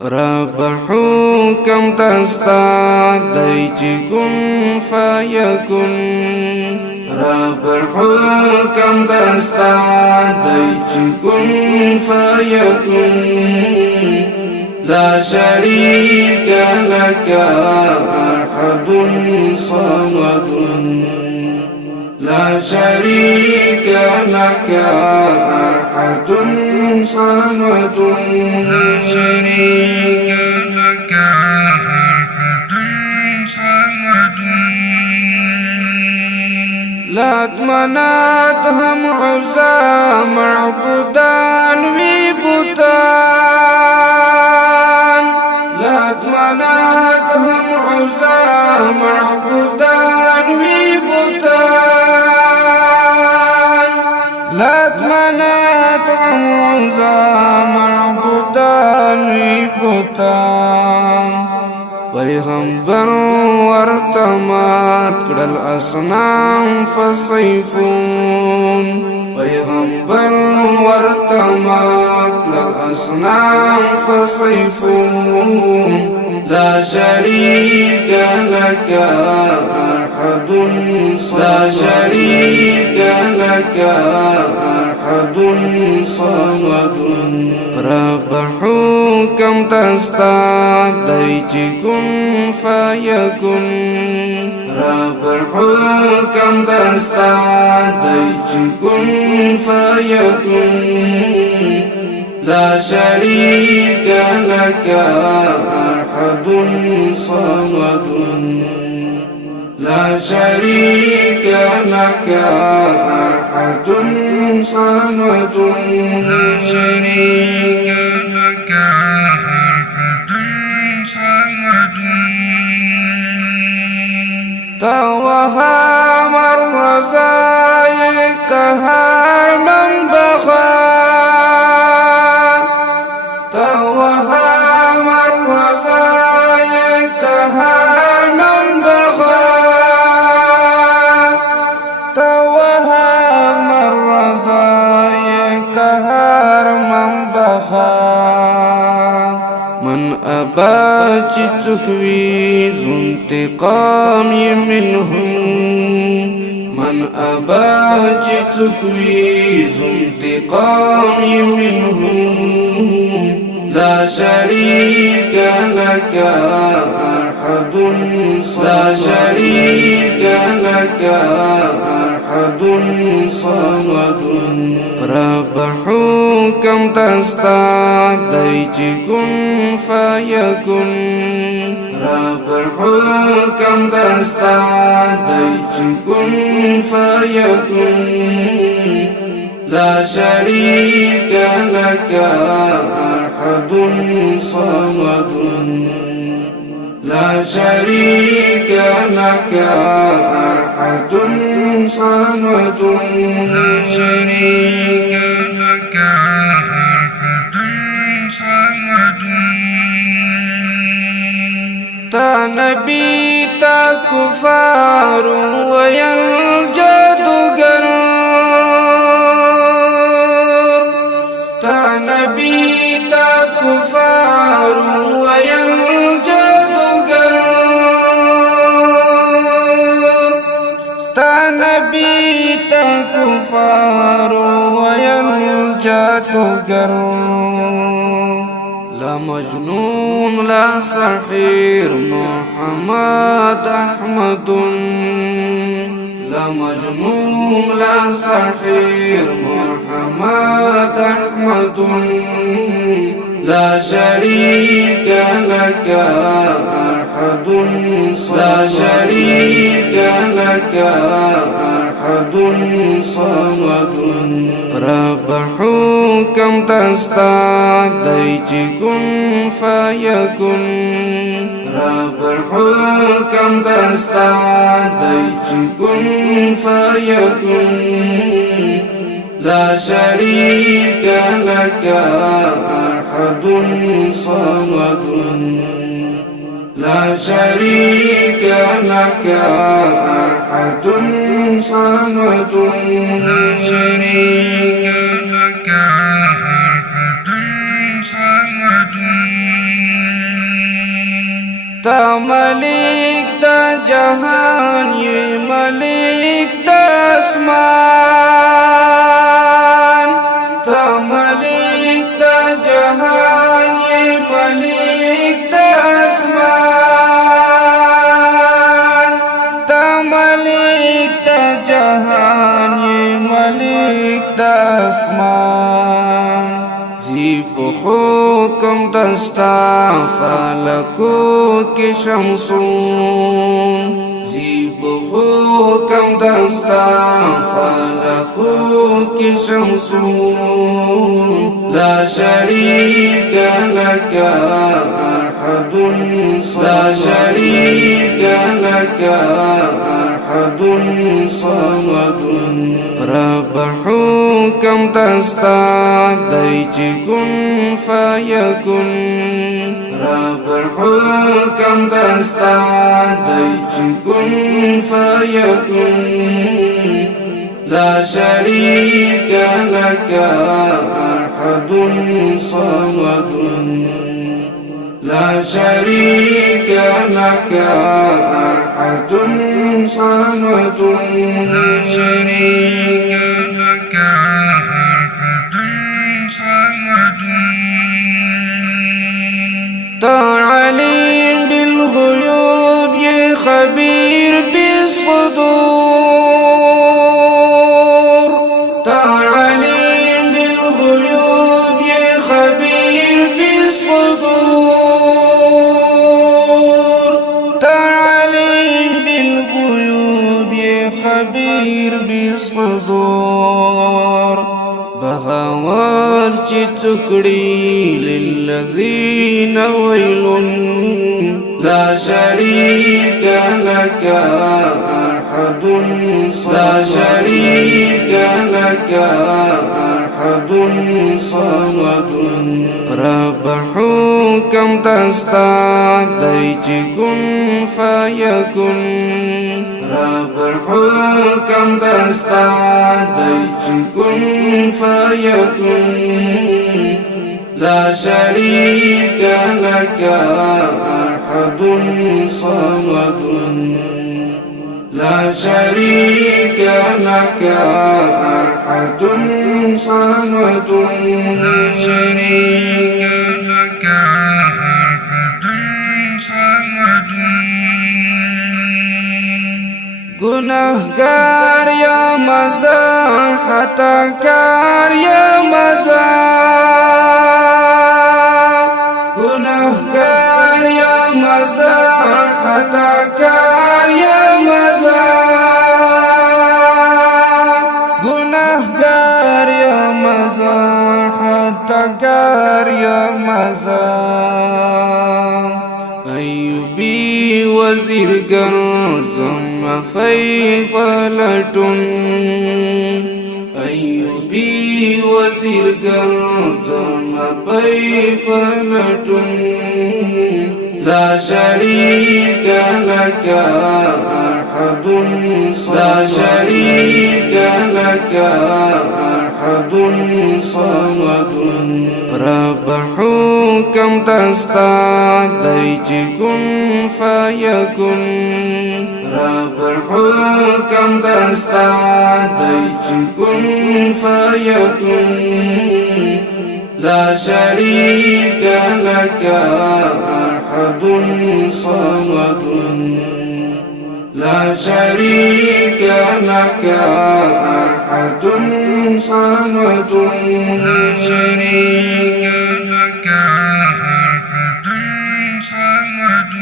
رب حکم تستا دی چی کن فیکن رب حکم تستا دی چی کن فیکن لا شریک لك احد صمد لا شريك لك أحد صمد لا شريك لك أحد صمد لات منات هم عزا معبودان وبوتان لات منات هم عزا معبودان وبوتان لات منات هم عزا معبودان وبوتان پیغمبر ورتمات کړل اصنام فصیفون پیغمبر ورتمات کړل اصنام فصیفون لا شريك لك أحد لا شريك لك أحد صمد رب حکم تستا دی چی کن فیکن رب حکم تستا دی چی کن فیکن لا شريك لك أحد صمد لا شريك لك أحد صمد لا شريك لك أحد صمد توهم الرزايق هر من بخار توهم الرزايق هر من بخار توهم الرزايق هر من بخار من أبا تكوي ذو انتقام منهم من أبا تكوي ذو انتقام منهم لا شريك لك أحد لا شريك لك أحد صمد رب حکم تستا دی چی کن فیکن رب حکم تستا دی چی کن فیکن لا شريك لك أحد صمد لا شريك لك أحد صمد لا شريك لك أحد صمد تا نبی تا کفار وینجادگر تا نبی تا کفار وینجادگر ستا نبی تا کفار وینجادگر لا مجنون لا سحير محمد أحمد لا مجنون لا سحير محمد أحمد لا شريك لك أحد لا شريك لك أحد صمد رب حکم تستا دی چی کن فیکن رب حکم تستا دی چی کن فیکن لا شريك لك أحد صمد لا شريك لك أحد صمد لا شريك لك أحد صمد تا ملک دا جهان یہ ملک دا اسمان تا ملک دا جهان یہ ملک دا اسمان تا ملک دا جهان یہ ملک دا اسمان جی پو حکم دستا فلکو کی شمسون جی پو حکم دستا فلکو کی شمسون لا شریک لک احد لا شریک لک احد صمد رب حکم دستا دای چی کن فیکن رب حکم دستا دای چی کن فیکن لا شریک لک احد صمد لا شریک لک احد صمد تا علیم بالغیوب یہ خبیر بالصدور تا علیم بالغیوب یہ خبیر بالصدور تا علیم بالغیوب یہ خبیر بالصدور بغاور چی تکڑی للذین ویل لا شریک لک احد لا شریک لک احد صمد رب حکم دستا دای چی کن فیکن رب حکم دستا دای چی کن فیکن لا شریک لک احد صمد لا شریک لک احد صمد گناہگار یا مزا خطا کار یا مزا گناہگار یا مزا خطا کار یا مزا گناہگار یا مزا خطا کار یا مزا ایوبی وزیر گرزم فیف لٹن ایوبی وزیر گردم فیف لٹن لا شریک لک احد لا شریک لک احد صمد رب حکم دستا دای چی کن فیکن رب حکم دستا دای چی کن فیکن لا شریک لک احد صمد لا شریک لک احد صمد شريك لك أحد صمد